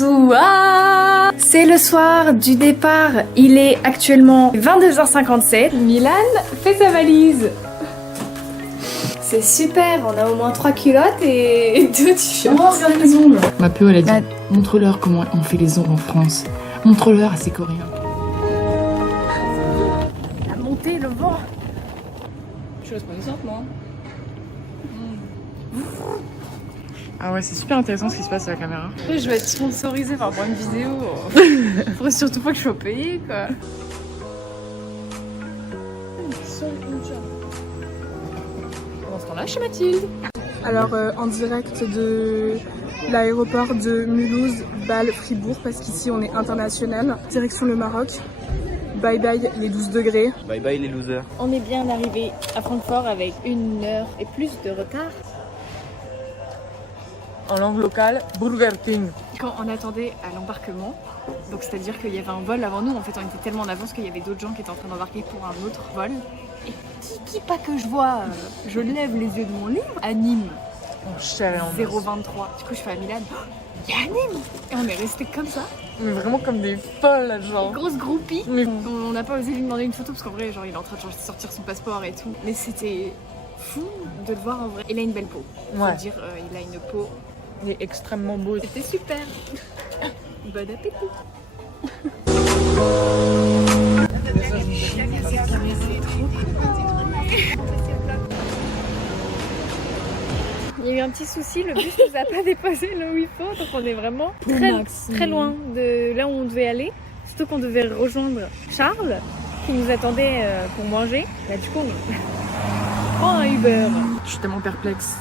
Bonsoir. C'est le soir du départ, il est actuellement 22h57. Milan fait sa valise. C'est super, on a au moins 3 culottes et 2 t-shirts. Oh, regarde les ongles. Ma PO, elle a dit montre-leur comment on fait les ongles en France. Montre-leur à ces Coréens. La montée, le vent. Je suis responsable, moi. Ah ouais, c'est super intéressant ce qui se passe à la caméra. Je vais être sponsorisée par une vidéo. Faudrait surtout pas que je sois payée, quoi. Pendant ce temps-là, chez Mathilde. Alors en direct de l'aéroport de Mulhouse, Bâle, Fribourg, parce qu'ici on est international. Direction le Maroc. Bye bye les 12 degrés. Bye bye les losers. On est bien arrivé à Francfort avec 1 heure et plus de retard. En langue locale, Burger King. Quand on attendait à l'embarquement, donc c'est-à-dire qu'il y avait un vol avant nous, en fait on était tellement en avance qu'il y avait d'autres gens qui étaient en train d'embarquer pour un autre vol. Et qui pas que je vois, je lève les yeux de mon livre, à Nîmes, En chair et en os. 023. Du coup je fais à Milan, il y a Nîmes. Et on est resté comme ça, Mais vraiment comme des folles, genre. grosse groupie. Mais On n'a pas osé lui demander une photo parce qu'en vrai genre il est en train de sortir son passeport et tout. Mais c'était fou de le voir en vrai. Il a une belle peau, faut ouais, dire, il a une peau. il est extrêmement beau. C'était super. Bon appétit. Il y a eu un petit souci, le bus nous a pas déposé là où il faut, donc on est vraiment très loin de là où on devait aller. Surtout qu'on devait rejoindre Charles qui nous attendait pour manger. Bah, du coup on prend un Uber. Je suis tellement perplexe.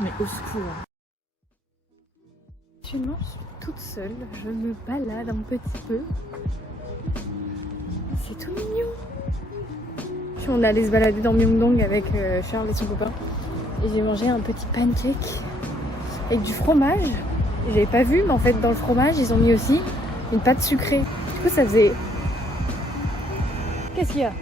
Mais au secours. Actuellement, je suis toute seule, je me balade un petit peu. C'est tout mignon. Puis on allait se balader dans Myeongdong avec Charles et son copain. Et j'ai mangé un petit pancake avec du fromage. J'avais pas vu, mais en fait dans le fromage, ils ont mis aussi une pâte sucrée. Du coup, ça faisait... Qu'est-ce qu'il y a ?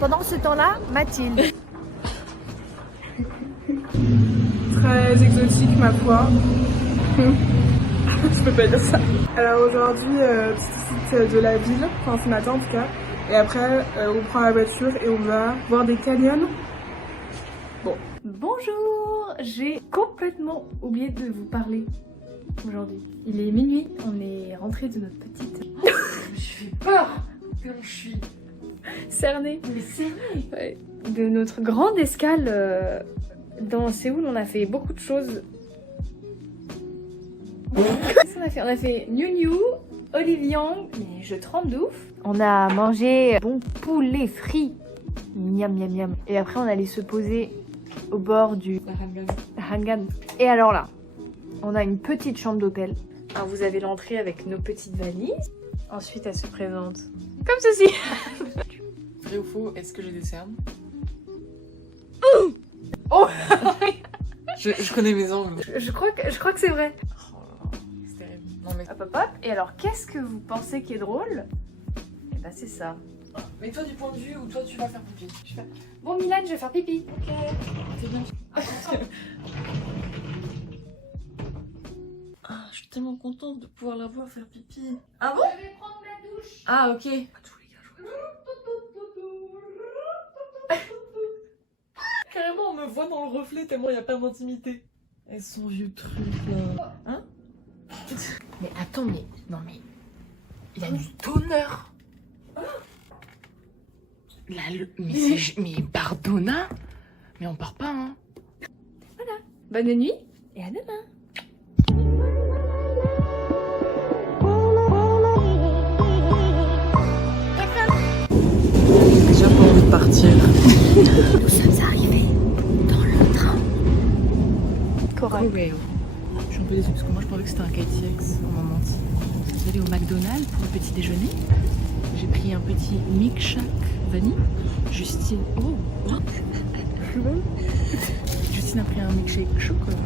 Pendant ce temps-là, Mathilde. Très exotique ma foi. Je peux pas dire ça. Alors aujourd'hui, petite visite de la ville, enfin ce matin en tout cas. Et après, on prend la voiture et on va voir des canyons. Bon. Bonjour, j'ai complètement oublié de vous parler aujourd'hui. Il est minuit, on est rentré de notre petite... Je fais peur. Comme je suis. cernée. Mais c'est vrai. Ouais. De notre grande escale dans Séoul, on a fait beaucoup de choses. Qu'est-ce qu'on a fait? On a fait New, Oliviang, mais je trempe de ouf. On a mangé bon poulet frit, miam miam miam. Et après on allait se poser au bord du Hangan. Et alors là, on a une petite chambre d'hôtel. Alors vous avez l'entrée avec nos petites valises. Ensuite elle se présente comme ceci. Vrai ou faux, est-ce que j'ai des cernes? Oh. je connais mes ongles. Je crois que c'est vrai. Oh là là, c'est terrible. Non mais... Hop hop hop. Et alors qu'est-ce que vous pensez qui est drôle? Et bah c'est ça. Mais toi du point de vue où toi tu vas faire pipi. Je fais... Bon Milan, je vais faire pipi. Ok. T'es bien. Ah, je suis tellement contente de pouvoir la voir faire pipi. Ah bon? Je vais prendre la douche. Ah ok. Pas tous les gars, carrément on me voit dans le reflet tellement il n'y a pas d'intimité. Et son vieux truc là. Hein? Mais attends, mais... Non mais... Il y a du toner. Là, mais c'est... Mais pardonna. Mais on part pas, hein. Voilà. Bonne nuit et à demain. mentir. Nous sommes arrivés dans le train. Correct. Correo. Je suis un peu déçue parce que moi je pensais que c'était un KTX. On m'a menti. Je suis allée au McDonald's pour le petit déjeuner. J'ai pris un petit milkshake vanille. Justine. Oh! Justine a pris un milkshake chocolat.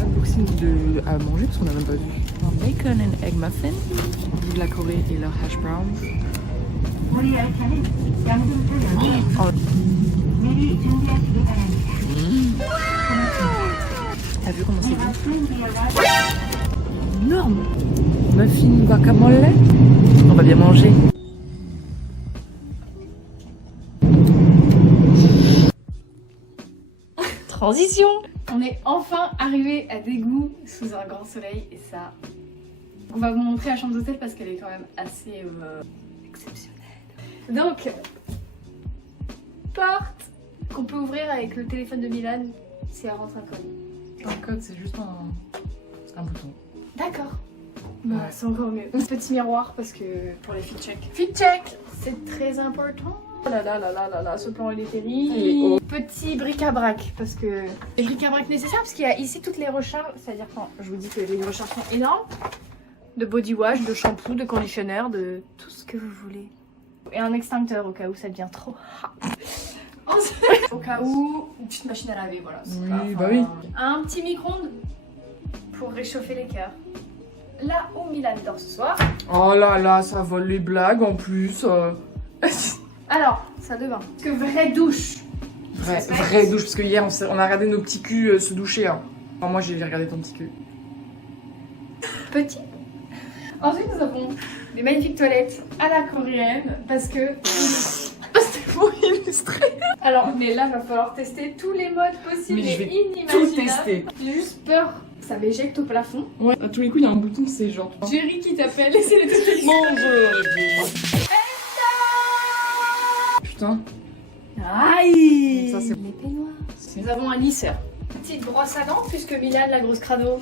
Unboxing à manger parce qu'on n'a même pas vu. Un bacon and egg muffin. De la Corée et leur hash browns. Oh. T'as vu comment c'est beau? Énorme! Muffin guacamole. On va bien manger. Transition. On est enfin arrivé à Daegu sous un grand soleil et ça... On va vous montrer la chambre d'hôtel parce qu'elle est quand même assez exceptionnelle. Donc, porte qu'on peut ouvrir avec le téléphone de Milan si elle rentre un code. Un code, c'est juste un bouton. D'accord. Bah, c'est encore mieux. Un petit miroir parce que pour les fit check. Fit check, c'est très important. Oh là là là là là là, ce plan il est terrible. Petit bric-à-brac parce que les bric-à-brac nécessaires parce qu'il y a ici toutes les recharges, c'est-à-dire quand je vous dis que les recharges sont énormes, de body wash, de shampoo, de conditioner, de tout ce que vous voulez. Et un extincteur au cas où ça devient trop hot. Au cas où une petite machine à laver, voilà. Oui, bah oui. Un petit micro-ondes pour réchauffer les cœurs. Là où Milan dort ce soir. Oh là là, ça vole les blagues en plus. Alors, salle de bain. Parce que vraie douche. Vraie douche, parce que hier on a regardé nos petits culs se doucher. Hein. Enfin, moi j'ai regardé ton petit cul. Petit. Ensuite, nous avons des magnifiques toilettes à la coréenne parce que. C'était pour illustrer. Alors, mais là, va falloir tester tous les modes possibles Mais je et vais inimaginables. tout tester. J'ai juste peur que ça m'éjecte au plafond. Ouais, à tous les coups, il y a un bouton, c'est genre. Jerry qui t'appelle, laissez-les tester. Bonjour. Putain. Aïe. Ça, c'est- Les peignoirs. Nous avons un lisseur. Petite brosse à dents, puisque Milan, la grosse crado.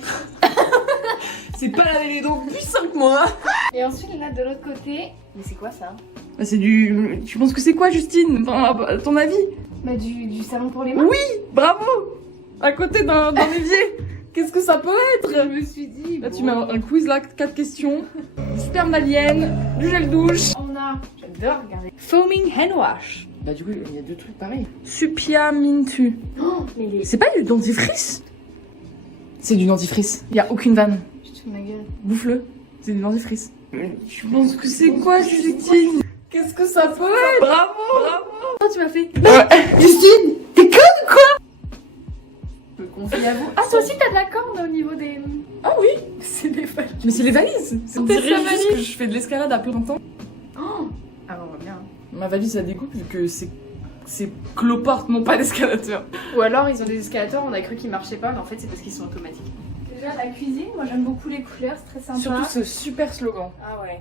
C'est pas laver les dents depuis 5 mois. Et ensuite, là, de l'autre côté. Mais c'est quoi ça? Bah, c'est du. Tu penses que c'est quoi, Justine? Enfin, à ton avis? Bah, du savon pour les mains. Oui, bravo. À côté d'un évier. Qu'est-ce que ça peut être? Je me suis dit. Là, bon. tu mets un quiz là, 4 questions. Du sperme d'alien, du gel douche. On a. J'adore regarder. Foaming hand wash. Bah, du coup, il y a 2 trucs pareils. Supia Mintu. Oh, mais les. C'est pas du dentifrice? C'est du dentifrice. Il y a aucune vanne. Je te fous de ma gueule. Bouffe-le. C'est du dentifrice. Tu penses que c'est quoi, Justine? Qu'est-ce que ça peut être? Bravo, bravo. Oh, tu m'as fait. Justine, t'es conne quoi? Je me confie à vous. Ah, toi aussi, t'as de la corne au niveau des. Ah oui. C'est des valises. Mais c'est les valises. On C'est dirait sa juste valise. que je fais de l'escalade à plein temps. Oh. Ah, bon, on va bien. Ma valise ça découpe vu que c'est cloporte, non pas l'escalateur. Ou alors, ils ont des escalators, on a cru qu'ils marchaient pas, mais en fait, c'est parce qu'ils sont automatiques. Déjà, la cuisine, moi j'aime beaucoup les couleurs, c'est très sympa. Surtout ce super slogan. Ah ouais.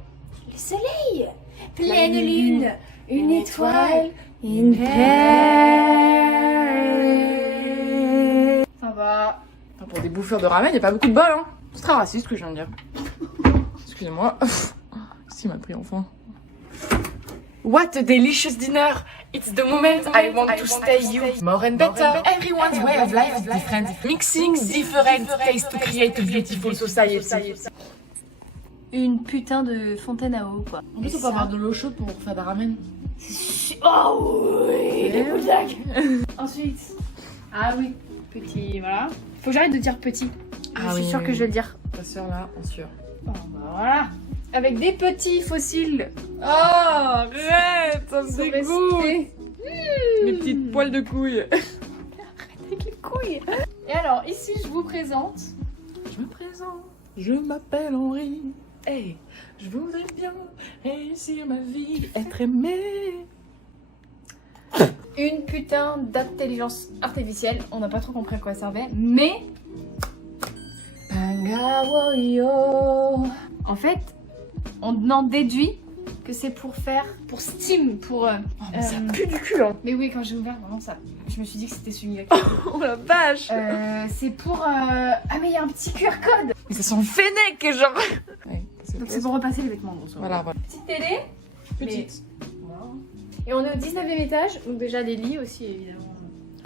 Le soleil, pleine lune, une étoile, une perle. Ça va. Enfin, pour des bouffeurs de ramen, y a pas beaucoup de bol, hein. C'est très raciste ce que je viens de dire. Excusez-moi. Si m'a pris enfin. What a delicious dinner! It's the moment I want to stay you. More and better. Everyone's way of life is different. Mixing different tastes to create a beautiful society. Une putain de fontaine à eau, quoi. En plus, on peut avoir de l'eau chaude pour faire des ramen. Oh oui, les boulettes. Ensuite, ah oui, petit, voilà. Faut que j'arrête de dire petit. Je suis sûre que je vais le dire. Ta soeur là, en sueur. Bon, bah voilà. Avec des petits fossiles. Oh, arrête, ça me Sur dégoûte. recyclés. Les petites poils de couilles. Avec les couilles. Et alors, ici, je vous présente. Je me présente, je m'appelle Henri. Hey, je voudrais bien réussir ma vie, être aimé. Une putain d'intelligence artificielle. On n'a pas trop compris à quoi elle servait, mais en fait, on en déduit que c'est pour faire, pour Steam, pour. Oh, mais ça pue du cul, hein. Mais oui, quand j'ai ouvert, vraiment ça, je me suis dit que c'était celui-là. Oh la vache. C'est pour. Ah mais il y a un petit QR code. Mais ça sent le fennec, genre. Ouais, Donc c'est pour repasser les vêtements. Bon, voilà, voilà. Petite télé. Petite. Voilà. Et on est au 19e étage, donc déjà les lits aussi évidemment.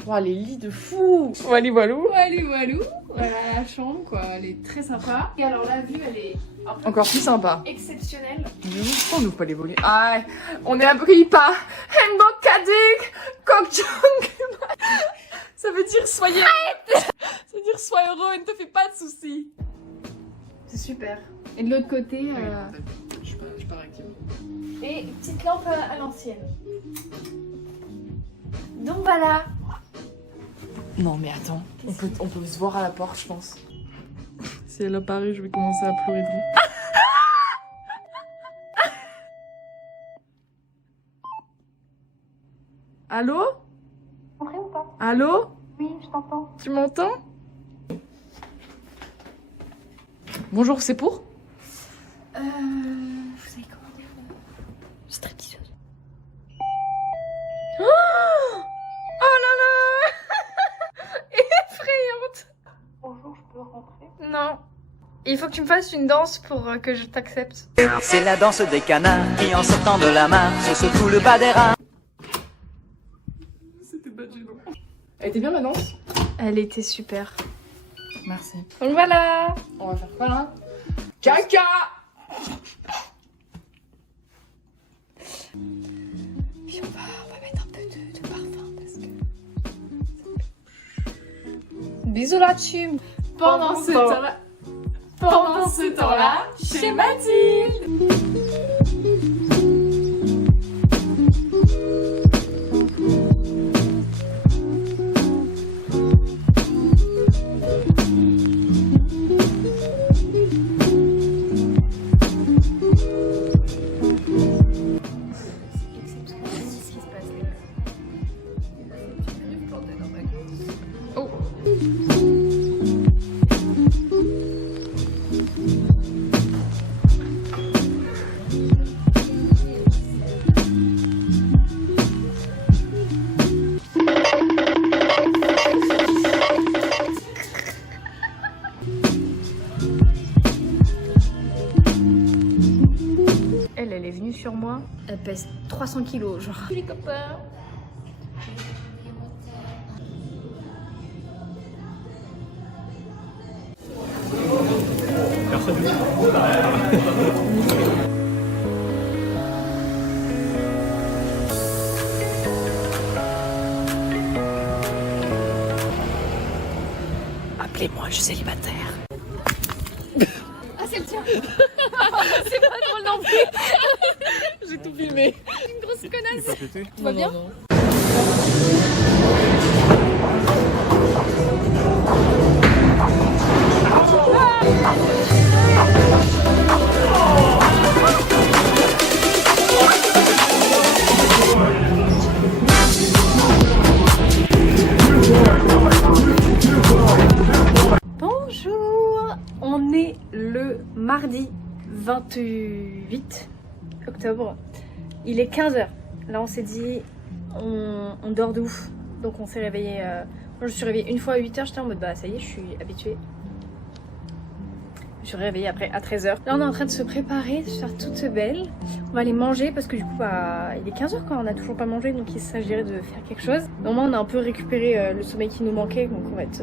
Wow, les lits de fou. Walou walou. Walou walou. Voilà la chambre quoi, elle est très sympa. Et alors la vue elle est un peu Encore plus sympa. exceptionnelle. Pourquoi on n'ouvre pas les volets? Ah, on est appris par Hembok Kadik Kokjong. Ça veut dire soyez. Ça veut dire sois heureux et ne te fais pas de soucis. C'est super. Et de l'autre côté, Je suis pas réactive. et une petite lampe à l'ancienne. Donc voilà. Non mais attends, on peut se voir à la porte je pense. Si elle apparaît, je vais commencer à pleurer de rire. Allô? Entrez ou pas? Allô? Oui, je t'entends. Tu m'entends? Bonjour, c'est pour? Vous savez comment dire? Stripteaseuse. Oh là là! Effrayante! Bonjour, je peux rentrer? Non. Il faut que tu me fasses une danse pour que je t'accepte. C'est la danse des canards qui en sortant de la mare se secouent le bas des reins. C'était pas gênant. Elle était bien ma danse? Elle était super. Merci. Donc voilà. On va faire quoi là? Caca! Puis on va mettre un peu de parfum parce que... Bisous la team. Pendant ce temps-là, chez Mathilde. Elle est venue sur moi. Elle pèse 300 kilos, genre. Les copains. Appelez-moi, je suis célibataire. Ah, c'est le tien. C'est pas drôle non plus. J'ai tout filmé. Une grosse connasse. pas pété? Tout va bien? Non. Bonjour. On est le mardi 28 octobre. Il est 15h. Là on s'est dit on dort de ouf. Donc on s'est réveillé. Moi je me suis réveillée une fois à 8h, j'étais en mode bah ça y est, je suis habituée. Je suis réveillée après à 13h. Là on est en train de se préparer, de se faire toute belle. On va aller manger parce que du coup bah, il est 15h quand on n'a toujours pas mangé, donc il s'agirait de faire quelque chose. Normalement on a un peu récupéré le sommeil qui nous manquait, donc on va être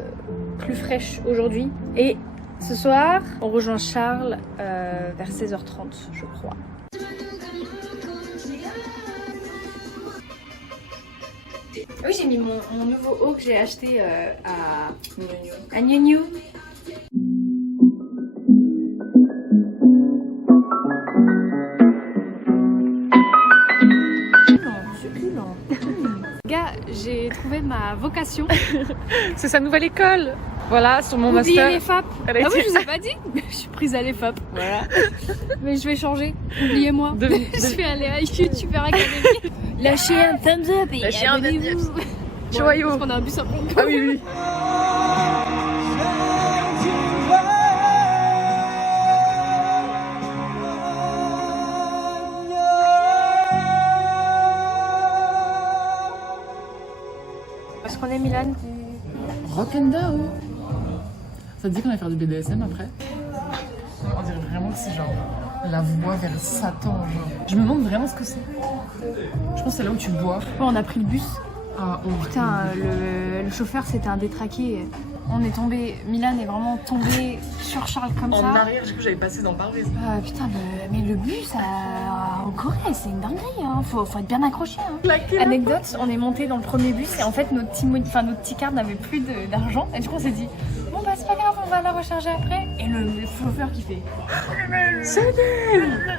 plus fraîche aujourd'hui. Et ce soir on rejoint Charles vers 16h30 je crois. Oui, j'ai mis mon nouveau haut que j'ai acheté à New New. Succulent. Gars, j'ai trouvé ma vocation. C'est sa nouvelle école. Voilà, sur mon Oublier master. les FAP. Elle a Ah été- oui, je vous ai pas dit. Je suis prise à l'EFAP. Voilà. Mais je vais changer. Oubliez-moi. Je vais aller à YouTuber Academy. Lâchez un thumbs up et Lâchez un thumbs abonnez-vous. Joyeux. Parce qu'on a un bus à prendre. Ah oui, oui. Parce qu'on est Milan. Rock'n'Dow. Ça te dit qu'on va faire du BDSM après? On dirait vraiment que c'est genre La voie vers Satan, genre. Je me demande vraiment ce que c'est. Je pense que c'est là où tu bois. Ouais, on a pris le bus. Ah, oh, Putain, le chauffeur c'était un détraqué. On est tombé, Milan est vraiment tombé sur Charles comme en ça. arrière, je crois que j'avais passé dans le pare-brise. Putain, mais le bus en Corée, c'est une dinguerie. Hein. Faut être bien accroché. Hein. Anecdote, on est monté dans le premier bus et en fait notre petit carte n'avait plus d'argent. Et du coup on s'est dit, bon bah c'est pas grave, on va la recharger après. Et le chauffeur qui fait, c'est nul.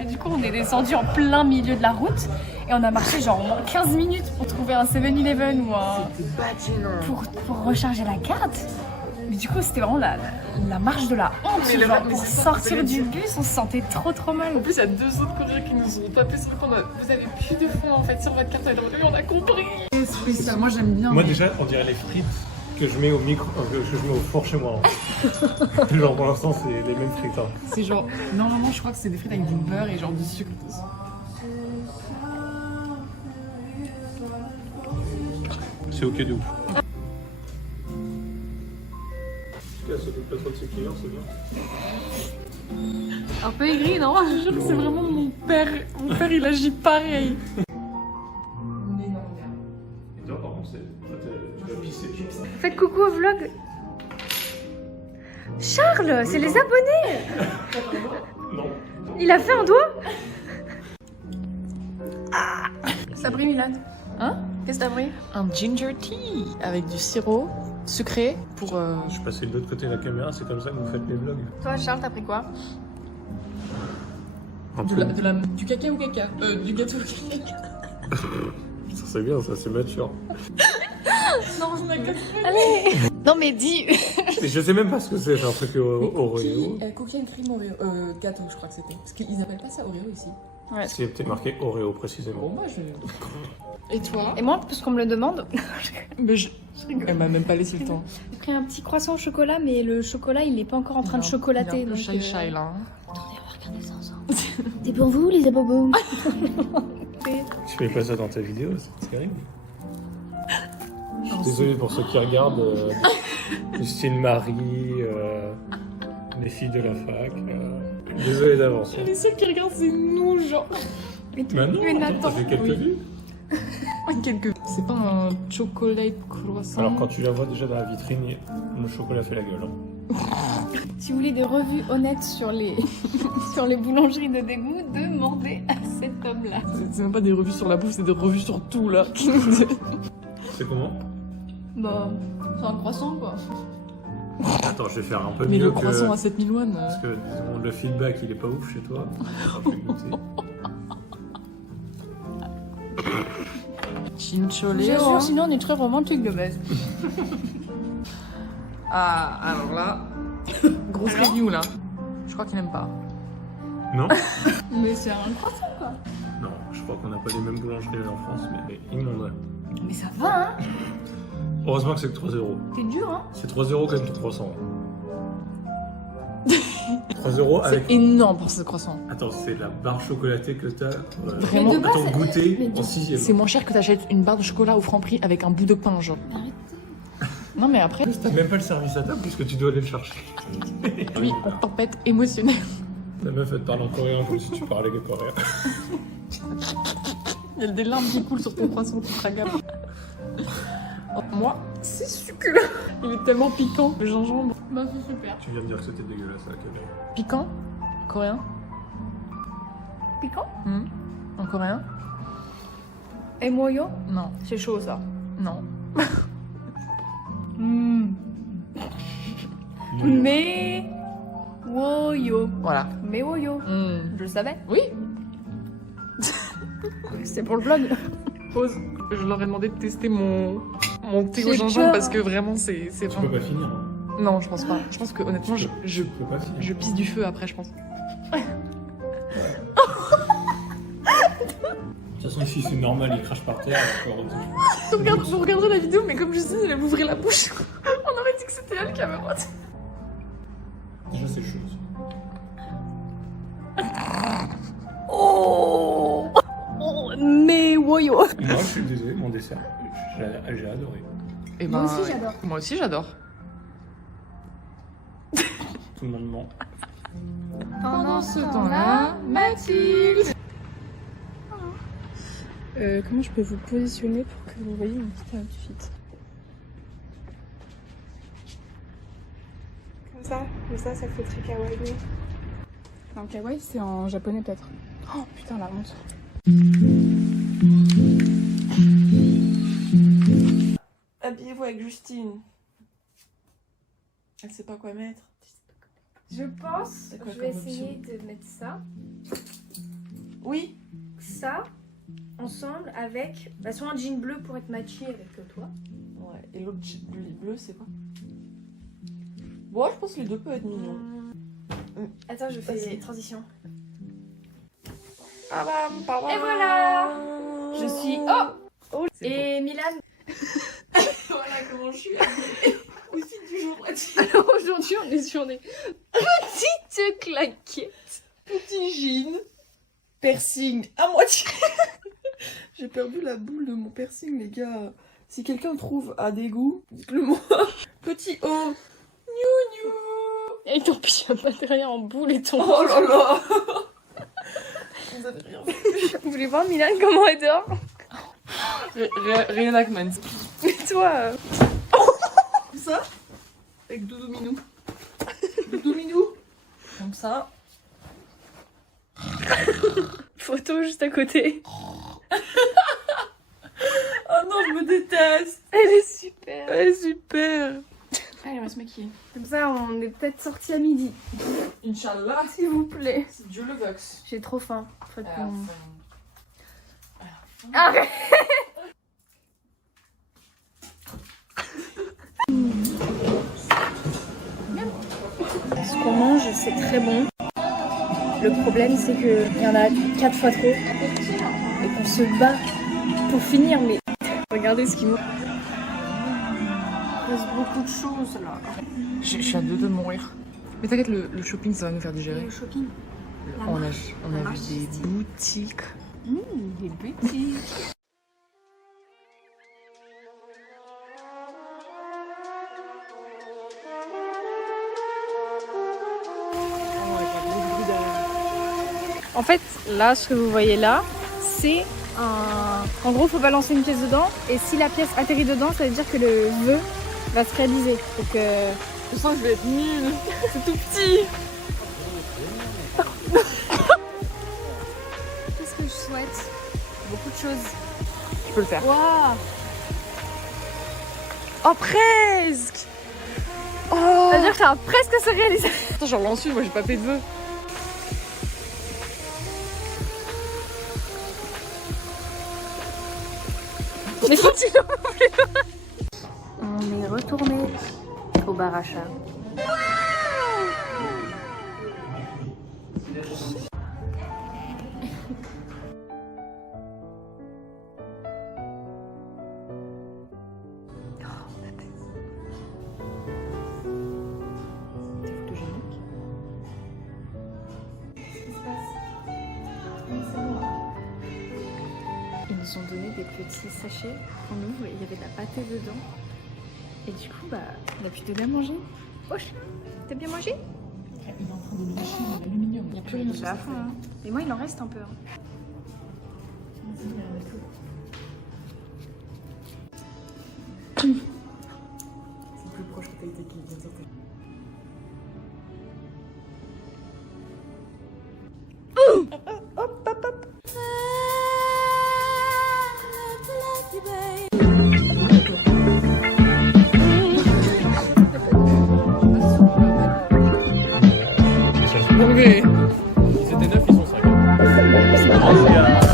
Et du coup on est descendu en plein milieu de la route et on a marché genre au moins 15 minutes pour trouver un 7-Eleven ou un... pour recharger la carte. Mais du coup c'était vraiment la marche de la honte. Mais genre, mais pour c'est sortir du bus on se sentait trop mal. En plus, il y a 2 autres Coréens qui nous ont tapé sur le compte. Vous avez plus de fonds en fait sur votre carte. Et on a compris. C'est spécial. Moi j'aime bien. Moi déjà, on dirait les frites que je mets au que je mets au four chez moi. Hein. Genre pour l'instant, c'est les mêmes frites. Hein. C'est genre. Normalement, je crois que c'est des frites avec du beurre et genre du sucre. C'est ok de ouf. Ça fait pas trop de sucre, c'est bien. Un peu aigri, non? Je jure que c'est vraiment mon père. Mon père, il agit pareil. Et toi, par contre, tu vas pisser. Faites coucou au vlog. Charles, c'est les abonnés. Non. Il a fait un doigt. Ça brille, Milan. Hein? Qu'est-ce que t'as pris? Un ginger tea avec du sirop sucré pour. Je suis passé de l'autre côté de la caméra, c'est comme ça que vous faites les vlogs. Toi, Charles, t'as pris quoi? Du caca ou caca du gâteau au caca. Ça c'est bien, ça c'est mature. Non, on a cassé. Allez. Non mais dis. Mais je sais même pas ce que c'est, un truc Oreo. Cookie and cream Oreo. Gâteau, je crois que c'était. Parce qu'ils appellent pas ça Oreo ici. Ouais. C'est peut-être marqué Oreo précisément. Bon, moi je. Et toi? Et moi, parce qu'on me le demande, Mais je rigole. Elle m'a même pas laissé le temps. J'ai pris un petit croissant au chocolat, mais le chocolat, il est pas encore en train de chocolater. Il est un peu donc, shy là. Attendez, on va regarder ça ensemble. C'est pour vous, les abobos. Tu fais pas ça dans ta vidéo, c'est terrible. Je suis désolé pour ceux qui regardent. Justine Marie, les filles de la fac. Désolé d'avance. Les seuls qui regardent, c'est nous, genre. Bah non, Mais attends, Nathan. t'as fait quelques Oui. vues. Quelques. C'est pas un chocolate croissant. Alors quand tu la vois déjà dans la vitrine, le chocolat fait la gueule. Hein. Si vous voulez des revues honnêtes sur les, sur les boulangeries de dégoût, demandez à cet homme-là. C'est même pas des revues sur la bouffe, c'est des revues sur tout là. C'est comment? Bah, c'est un croissant quoi. Attends, je vais faire un peu Mais mieux le que... croissant à 7000 won. Parce que disons, le feedback il est pas ouf chez toi. Je vais goûter. Chinchole. Bien sûr, sinon on est très romantique de base. Ah, alors là. Grosse review là. Je crois qu'il aime pas. Non? Mais c'est un croissant quoi. Non, je crois qu'on n'a pas les mêmes boulangeries en France, mais immonde. Mais ça va hein. Heureusement que c'est que 3 €. T'es dur hein. C'est 3 € quand même ton croissant. 3 € avec... C'est énorme pour ce croissant. Attends, c'est la barre chocolatée que t'as Vraiment, Mais de base, attends, goûter mais en 6ème. C'est moins cher que t'achètes une barre de chocolat au Franprix avec un bout de pain, genre. Arrêtez. Non, mais après, T'as même pas le service à table puisque tu dois aller le chercher. oui, tempête émotionnelle. La meuf elle te parle en coréen comme si tu parlais que coréen. Il y a des larmes qui coulent sur ton croissant, tu te ragapes. Oh, moi, c'est succulent. Il est tellement piquant, le gingembre. Bah c'est super. Tu viens de dire que c'était dégueulasse à la caméra. Piquant? Coréen? Piquant. En coréen? Et moyo. Non, C'est chaud ça. non. Mais woyo. Voilà. Mais woyo. Je le savais. Oui, C'est pour le vlog. pause. Je leur ai demandé de tester mon thé au J'ai gingembre peur. parce que vraiment c'est Tu peux vraiment... pas finir. Hein. Non, je pense pas. Je pense que honnêtement, je Tu peux pas finir. je pisse du feu après, je pense. De toute façon, ici c'est normal, il crache par terre. Encore... Vous regarderez la vidéo, mais comme je dis, elle ouvrait la bouche. On aurait dit que c'était elle qui avait droite. Déjà, c'est chaud. Oh. Mais woyo. Moi, je suis désolé, mon dessert, j'ai adoré. Et Moi aussi, j'adore. Moi aussi j'adore. Tout le monde ment. Pendant ce temps-là, Mathilde. Comment je peux vous positionner pour que vous voyez mon petit outfit? Comme ça, mais ça fait très kawaii. Non, kawaii c'est en japonais peut-être. Oh putain la honte. Habillez-vous avec Justine. Elle sait pas quoi mettre. Je pense, quoi je vais comme essayer de mettre ça, Oui. ça, ensemble avec soit un jean bleu pour être matché avec toi. Ouais. Et l'autre bleu, c'est quoi? Bon, je pense que les deux peuvent être mignons. Attends, je fais Vas-y. des transitions. Ah bah, Et voilà. Je suis... Oh C'est Et Milan. voilà comment je suis aussi du jour. Alors aujourd'hui, on est sur des petites claquettes. Petit jean. Piercing à moitié. J'ai perdu la boule de mon piercing, les gars. Si quelqu'un trouve à dégoût, dites-le moi. Petit haut. Et ton pyjama derrière en boule et ton... Oh là là. Vous avez rien vu. Vous voulez voir Milan comment elle dort? Reenactment. Mais toi... Comme ça. Avec Doudou Minou. Doudou Minou. Comme ça. Photo juste à côté. Oh non, je me déteste. Elle est super. Elle est super. Allez, on va se maquiller. Comme ça, on est peut-être sortis à midi. Inch'Allah. S'il vous plaît. Si Dieu le vexe. J'ai trop faim. Faut qu'on... Enfin, Arrête. Ce qu'on mange, c'est très bon. Le problème, c'est qu'il y en a 4 fois trop. Et qu'on se bat pour finir. Mais regardez ce qu'il mange. Il reste beaucoup de choses là. je suis à deux de mourir. Mais t'inquiète, le shopping, ça va nous faire digérer. Le shopping. On a vu des boutiques. Des boutiques. En fait, là, ce que vous voyez là, c'est un... En gros, il faut balancer une pièce dedans. Et si la pièce atterrit dedans, ça veut dire que le vœu va se réaliser. Donc, Je sens que je vais être nulle. C'est tout petit. qu'est-ce que je souhaite? Beaucoup de choses. Je peux le faire. Waouh! Oh, presque. Oh. Ça veut dire que ça va presque se réaliser. Attends, j'en lance une, moi j'ai pas fait de vœux. Mais faut-il On est retourné au bar à chat. Ils nous ont donné des petits sachets qu'on ouvre et il y avait de la pâtée dedans. Et du coup, on a pu donner à manger. Wesh, t'as bien mangé? Il est en train de lécher l'aluminium. Il y a plus de à fond. Hein. Et moi, il en reste un peu. Hein. C'est le plus proche que t'as été qui vient de sortir. C'était 9, ils sont 5.